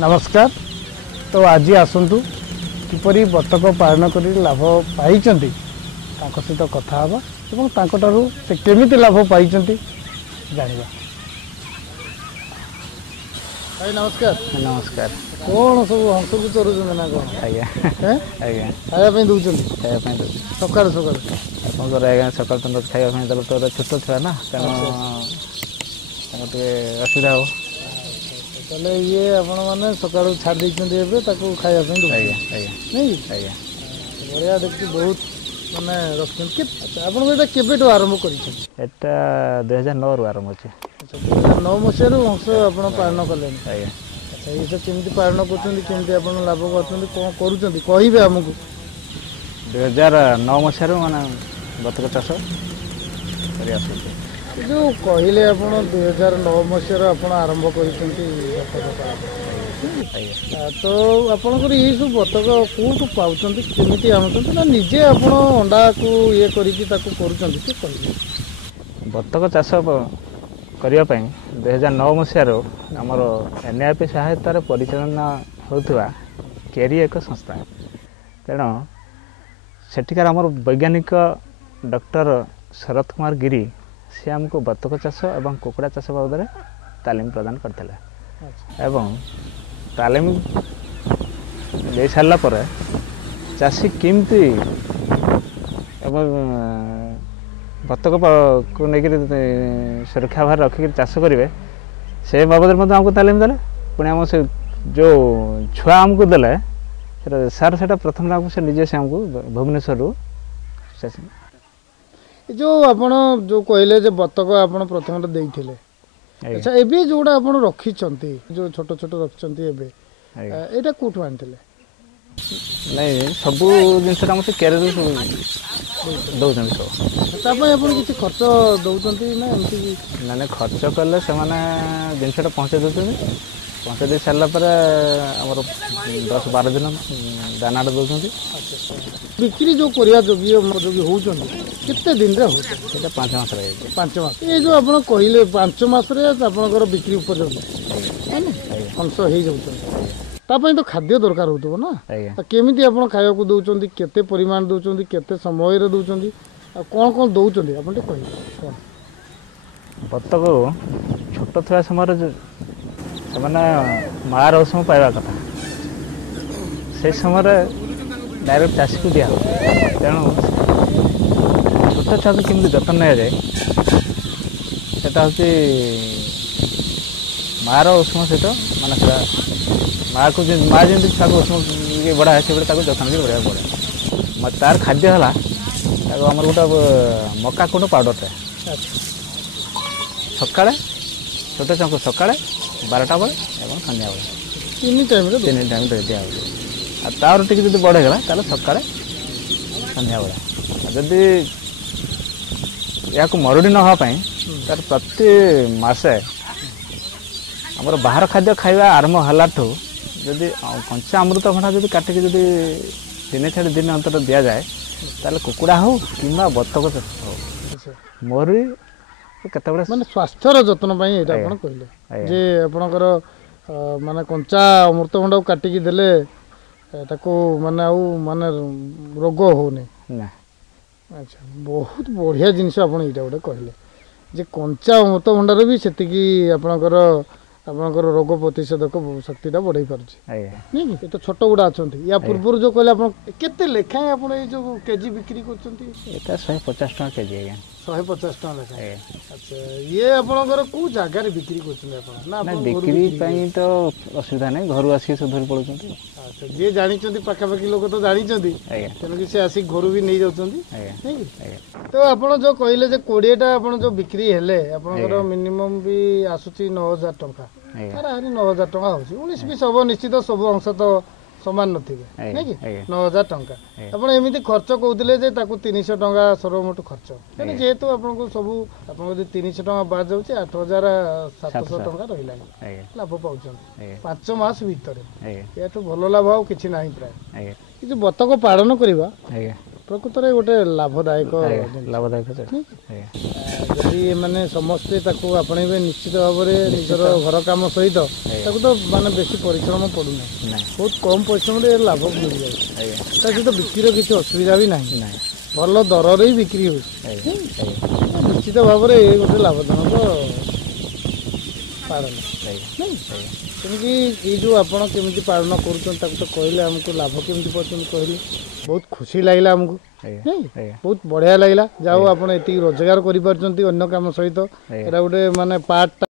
नमस्कार। तो आज आसतु किपरि बतक पालन कर लाभ पाई सहित कथा हाँ से केमी लाभ पाई जाना। भाई नमस्कार। नमस्कार। कौन सब हंस को चरुच ना कौन आज्ञा आज्ञा खाया दौरान खाया सका सका आपंकर आज्ञा सकाल तुम खाया तो छोट छुआ ना तेणु असुविधा हो ताले ये आपण मैंने सका छाड़ खाया नहीं बढ़िया देखिए बहुत मानने रखते आपठ आरंभ कर 2009 रु आरंभ अच्छे 2009 मसीह हंस आप पालन कले। अच्छा ये सब केमी पालन कर लाभ कर कहे आमको 2009 मसीह माने बतक चाष कर जो कहले आप 2009 मसीह आप आरंभ कर तो आपंकर ये सब बतक कौटू पाँच केमी आनुंट ना निजे आप अंडा को ये कर बतक चाष करने 2009 मसीह आमर NIP सहायतार परिचालना होता केरी एक संस्था तेणु सेठिकार आमर वैज्ञानिक डॉक्टर शरत कुमार गिरी सी आमको बतक चाष और कुकुड़ा चाष बाबद तालीम प्रदान करते एवं तालीम दे सारा पर चाषी केमती बतक को लेकर सुरक्षा भार रखिक चाष करेंगे से बाबद आमको तालीम देले पुणी आम से जो छुआ आमको देले सार से प्रथम से निजे से आमको भुवनेश्वर जो आपण जो कहले बतक आप प्रथम देते। अच्छा एबे जोड़ा आप रखी जो छोट छोट रखी एटा कोठू आनी नहीं सबू जिन आम से कैरियर दौरान सब किसी खर्च दौरान ना एमती ना खर्च कले से जिनसा पहुँचे दे पहुँचे दे सारापर आम 10-12 दिन दाना दौरान बिक्री जो करवा जोगी जोगी होते दिन रे होता 5 मास 5 मास ये जो आप कहले 5 मास आपंकर बिक्री उपयोगी अंश हो जाता तो खाद्य दरकार हो ना केमी आप खाया दौरान केते परिमाण दौरान केते समय दौरान कौन कौन दौरान आप कह बतक छोट था समय से मार औषम पाइबा कथा से समय डायरेक्ट चाषी को दिया तेणु छोट छुआ को केमती जतन नि जाए सेटा हूँ मार औषम सहित मानने माँ को माँ जमी छुआ को उष्म बढ़ा है से जतन कर बढ़िया पड़े तार खाद्य है आम गोटे मका कुंड पाउडर सका छोट छुआ को सका 12टा बेले और संध्या बेले 3 टाइम दिया तार टी जब बढ़ेगा ताल सका संध्या बेले जदि या मरुड़ी नापी तार प्रति मसे आमर बाहर खाद्य खाଇବା आरंभ हलाठू जदि कंचा अमृत भंडा जब काटिक जदि दिने छाड़ी दिन अंतर दि जाए ताल कुकुड़ा हो कि बतक हो मरुड़ी केते माने स्वास्थ्यर जतन कहले जे आपणकर माने कंचा अमृतभंडा को काटिकी देले ताको माने आउ माने रोग होने ना। अच्छा बहुत बढ़िया जिनस आपन एटा गोटे कहले जे कंचा अमृतभंडार भी सेतिकी आपणकर आपणकर रोग प्रतिषेधक शक्तिटा बढ़ाई पारुछि नहीं कि तो छोट गुड़ा अच्छा या पूर्व जो कहले आप केते लेखाएं आप जो केजी बिक्री करछंती एटा 150 टका केजी है 150 टका लेखा। अच्छा ये आपणकर को जगह रे बिक्री करछन आप ना बिक्री पई तो असुविधा नहीं घर आसी सब धरि पड़छंती। अच्छा जे जानि छंती पाखा पाखी लोक तो जानि छंती तेन कि से आसी घर भी नहीं जाउछंती नहीं तो आपण जो कहले जे 20 टा आपण जो बिक्री हेले आपणकर मिनिमम भी आसुची 9000 टका हाराहारी 9000 टका हो 19-20 हम निश्चित सब अंश तो सामान नथिबे नहीं कि 9000 टका आपण एमिति खर्च कहउतिले जे ताकू 300 टका सर्वमोट खर्च तेने जेहेतु आपनको सब आपन जे 300 टका बाद जाउची 8700 टका रहिलानी लाभ पाउछन 5 मास भीतर एटू भलो लाभ आ किछि नाही प्राय ये जो बतक पालन करबा ପ୍ରକୃତରେ ଗୋଟେ ଲାଭଦାୟକ ଲାଭଦାୟକ ଯଦି ମାନେ ସମସ୍ତେ ତାକୁ ଆପଣେଇବେ ନିଶ୍ଚିତ ଭାବରେ ନିଜର ଘର କାମ ସହିତ ତାକୁ ତ ମାନେ ବେଶୀ ପରିଶ୍ରମ ପଡ଼ୁନାହିଁ ବହୁତ କମ୍ ପରିଶ୍ରମରେ ଲାଭ ମିଳିଯାଉଛି ତା ସହିତ ବିକ୍ରିର କିଛି ଅସୁବିଧା ବି ନାହିଁ ଭଲ ଦରରେ ହିଁ ବିକ୍ରି ହେଉଛି ନିଶ୍ଚିତ ଭାବରେ ଏ ଗୋଟେ ଲାଭଜନକ ପାଳନ ତେଣିକି ଏଇ ଯେଉଁ ଆପଣ କେମିତି ପାଳନ କରୁଛନ୍ତି ତାକୁ ତ କହିଲେ ଆମକୁ ଲାଭ କେମିତି ପାଉଛନ୍ତି କହିଲେ ବହୁତ ଖୁସି ଲାଗିଲା ଆମକୁ ବହୁତ ବଢ଼ିଆ ଲାଗିଲା ଯାହା ହଉ ଆପଣ ଏତିକି ରୋଜଗାର କରିପାରୁଛନ୍ତି ଅନ୍ୟ କାମ ସହିତ ଏଇଟା ଗୋଟେ ମାନେ ପାର୍ଟ